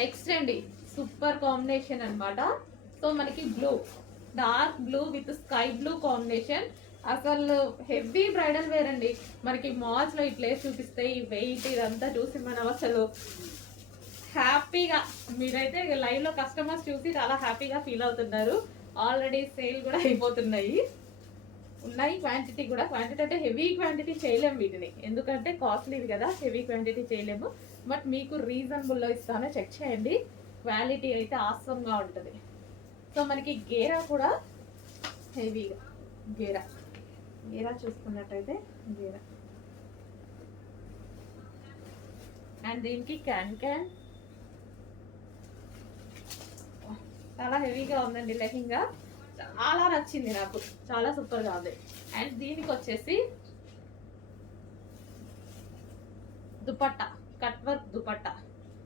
Next అండి super combination అన్నమాట. So మనకి blue, dark blue with sky blue combination. అసలు హెవీ బ్రైడల్ వేర్ అండి. మనకి మాల్స్ లో ఈ ప్లేస్ చూపిస్తే ఈ వెయిట్ ఇదంతా చూసి మనం అసలు హ్యాపీగా, మీరైతే లైవ్ లో కస్టమర్స్ చూసి చాలా హ్యాపీగా ఫీల్ అవుతున్నారు. ఆల్రెడీ సేల్ కూడా అయిపోతున్నాయి. ఉన్నాయి క్వాంటిటీ కూడా. క్వాంటిటీ అంటే హెవీ క్వాంటిటీ చేయలేము వీటిని, ఎందుకంటే కాస్ట్లీది కదా, హెవీ క్వాంటిటీ చేయలేము. బట్ మీకు రీజనబుల్లో ఇస్తానో చెక్ చేయండి. క్వాలిటీ అయితే ఆసంగా ఉంటుంది. సో మనకి గేరా కూడా హెవీగా, గేరా గేరా చూసుకున్నట్టయితే గేరా, అండ్ దీనికి క్యాన్ క్యాన్ చాలా హెవీగా ఉందండి. లెహంగా చాలా నచ్చింది నాకు, చాలా సూపర్గా ఉంది. అండ్ దీనికి వచ్చేసి దుపట్టా, కట్ వర్క్ దుపట్టా.